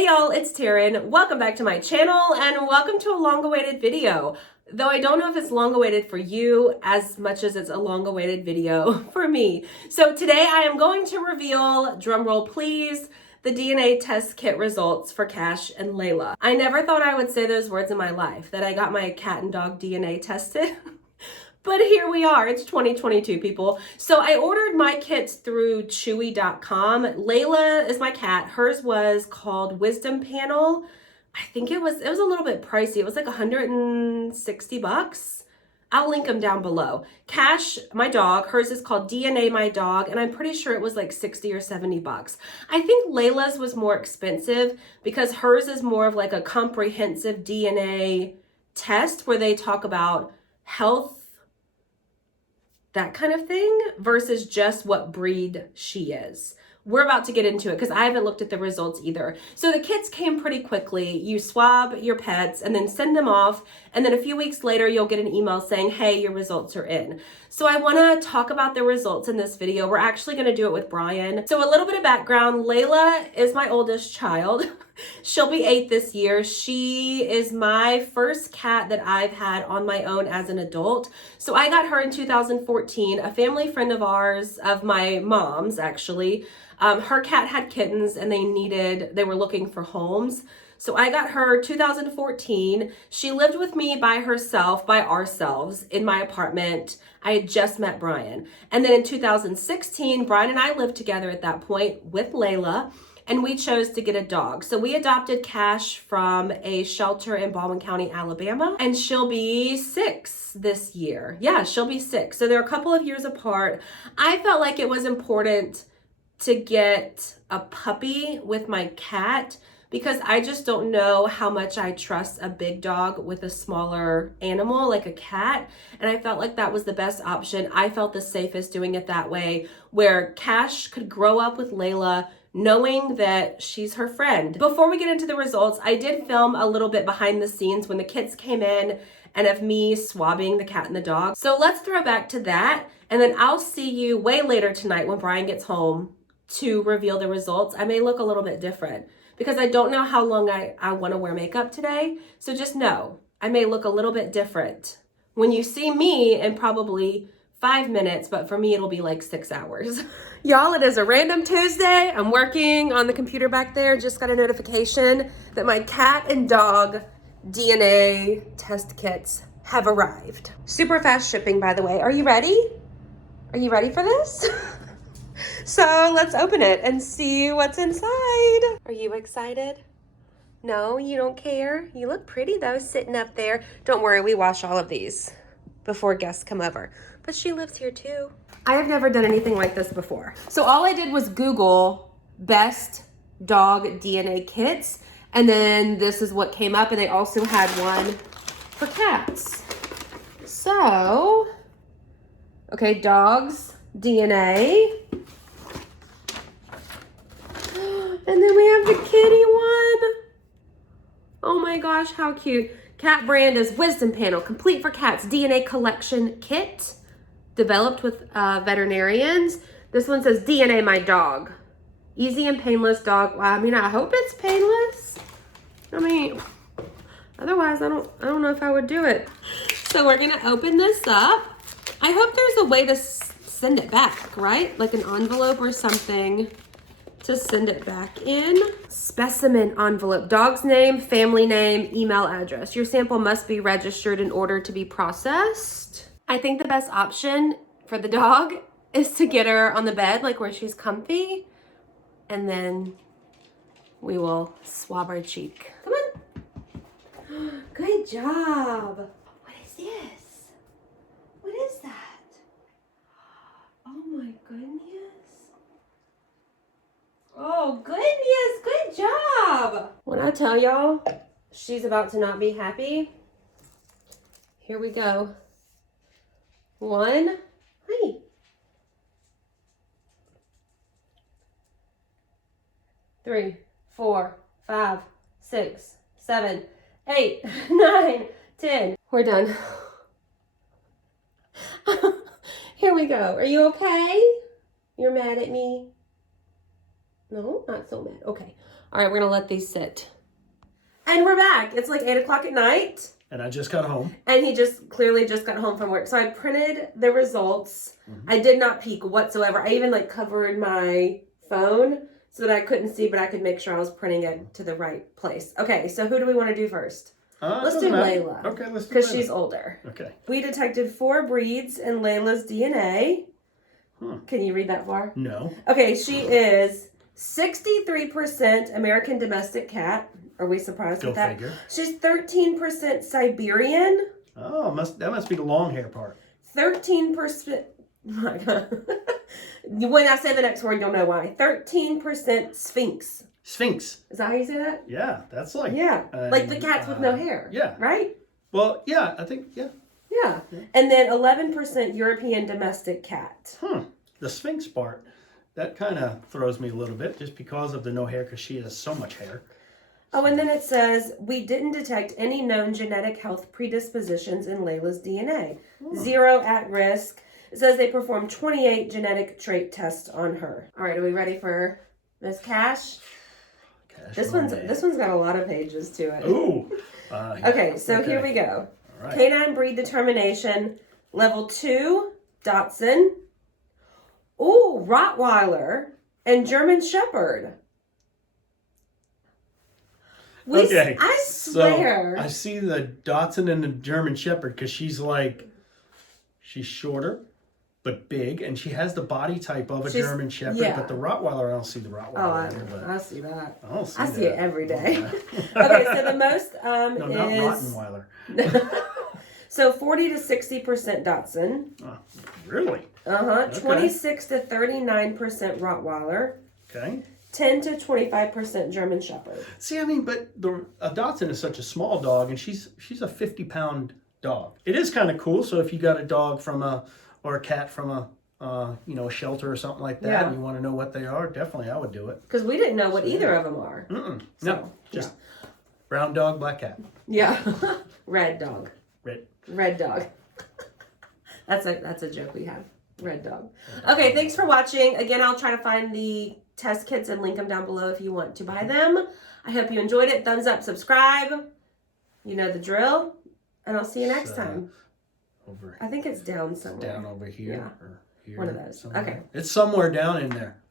Hey y'all, it's Taren. Welcome back to my channel and welcome to a long-awaited video. Though I don't know if it's long-awaited for you as much as it's a long-awaited video for me. So today I am going to reveal, drumroll please, the DNA test kit results for Cash and Layla. I never thought I would say those words in my life, that I got my cat and dog DNA tested. But here we are, it's 2022 people. So I ordered my kits through Chewy.com. Layla is my cat. Hers was called Wisdom Panel. I think it was a little bit pricey. It was like 160 bucks. I'll link them down below. Cash, my dog, hers is called DNA My Dog, and I'm pretty sure it was like 60 or 70 bucks. I think Layla's was more expensive because hers is more of like a comprehensive DNA test where they talk about health, that kind of thing, versus just what breed she is. We're about to get into it because I haven't looked at the results either. So the kits came pretty quickly. You swab your pets and then send them off. And then a few weeks later, you'll get an email saying, hey, your results are in. So I want to talk about the results in this video. We're actually going to do it with Brian. So a little bit of background. Layla is my oldest child. She'll be 8 this year. She is my first cat that I've had on my own as an adult. So I got her in 2014. A family friend of ours, of my mom's actually, her cat had kittens and they were looking for homes. So I got her 2014. She lived with me by ourselves in my apartment. I had just met Brian. And then in 2016, Brian and I lived together at that point with Layla, and we chose to get a dog. So we adopted Cash from a shelter in Baldwin County, Alabama, and she'll be 6 this year. Yeah, she'll be 6. So they're a couple of years apart. I felt like it was important to get a puppy with my cat because I just don't know how much I trust a big dog with a smaller animal like a cat. And I felt like that was the best option. I felt the safest doing it that way, where Cash could grow up with Layla knowing that she's her friend. Before we get into the results, I did film a little bit behind the scenes when the kids came in and of me swabbing the cat and the dog. So let's throw back to that. And then I'll see you way later tonight when Brian gets home to reveal the results. I may look a little bit different because I don't know how long I want to wear makeup today. So just know I may look a little bit different when you see me in probably 5 minutes, but for me, it'll be like 6 hours. Y'all, it is a random Tuesday. I'm working on the computer back there. Just got a notification that my cat and dog DNA test kits have arrived. Super fast shipping, by the way. Are you ready? Are you ready for this? So let's open it and see what's inside. Are you excited? No, you don't care? You look pretty though, sitting up there. Don't worry, we wash all of these before guests come over. But she lives here too. I have never done anything like this before. So all I did was Google best dog DNA kits, and then this is what came up, and they also had one for cats. So, okay, dogs DNA. And then we have the kitty one. Oh my gosh, how cute. Cat brand is Wisdom Panel, complete for cats DNA collection kit, developed with veterinarians. This one says DNA My Dog. Easy and painless dog. Well, I mean, I hope it's painless. I mean, otherwise I don't know if I would do it. So we're gonna open this up. I hope there's a way to send it back, right? Like an envelope or something to send it back in. Specimen envelope, dog's name, family name, email address. Your sample must be registered in order to be processed. I think the best option for the dog is to get her on the bed, like where she's comfy, and then we will swab her cheek. Come on. Good job. What is this? What is that? Oh my goodness. Oh goodness, good job. When I tell y'all she's about to not be happy, here we go. 1, hi. 3, 4, 5, 6, 7, 8, 9, 10. We're done. Here we go. Are you okay? You're mad at me? No, not so mad. Okay. All right, we're gonna let these sit. And we're back. It's like 8 o'clock at night. And I just got home. And he clearly just got home from work. So I printed the results. Mm-hmm. I did not peek whatsoever. I even like covered my phone so that I couldn't see, but I could make sure I was printing it to the right place. Okay, so who do we want to do first? Let's do Layla. Okay, let's do Layla. Because she's older. Okay. We detected 4 breeds in Layla's DNA. Can you read that far? No. Okay, she is 63% American domestic cat. Are we surprised with that? Figure. She's 13% Siberian. Oh, that must be the long hair part. 13%. Oh my God. When I say the next word, you'll know why. 13% Sphinx. Sphinx. Is that how you say that? Yeah, that's like... Yeah, like the cats with no hair. Yeah. Right? Well, yeah, I think, yeah. Yeah. And then 11% European domestic cat. The Sphinx part, that kind of throws me a little bit just because of the no hair, because she has so much hair. Oh, and then it says, we didn't detect any known genetic health predispositions in Layla's DNA. 0 at risk. It says they performed 28 genetic trait tests on her. All right, are we ready for Miss Cash? This one's got a lot of pages to it. Ooh. Okay, so here we go. All right. Canine breed determination, level 2, Dachshund. Ooh, Rottweiler and German Shepherd. Okay. I swear. So I see the Dachshund and the German Shepherd because she's shorter, but big, and she has the body type of a German Shepherd. Yeah. But the Rottweiler, I don't see the Rottweiler. I see that. I see it every day. Okay, so the most no, not is Rottenweiler. So 40 to 60% Dachshund. Oh, really? Okay. 26 to 39% Rottweiler. Okay. 10 to 25% German Shepherd. See, I mean, but a Dachshund is such a small dog, and she's a 50-pound dog. It is kind of cool. So if you got a dog or a cat from a shelter or something like that, and you want to know what they are, definitely I would do it. Because we didn't know what either of them are. No, just brown dog, black cat. Yeah, red dog. Red dog. That's a joke we have. Red dog. Okay, thanks for watching. Again, I'll try to find the test kits and link them down below if you want to buy them. I hope you enjoyed it. Thumbs up, subscribe. You know the drill. And I'll see you next time. Over. I think it's down somewhere. Down over here. Yeah. Or here. One of those. Somewhere. Okay. It's somewhere down in there.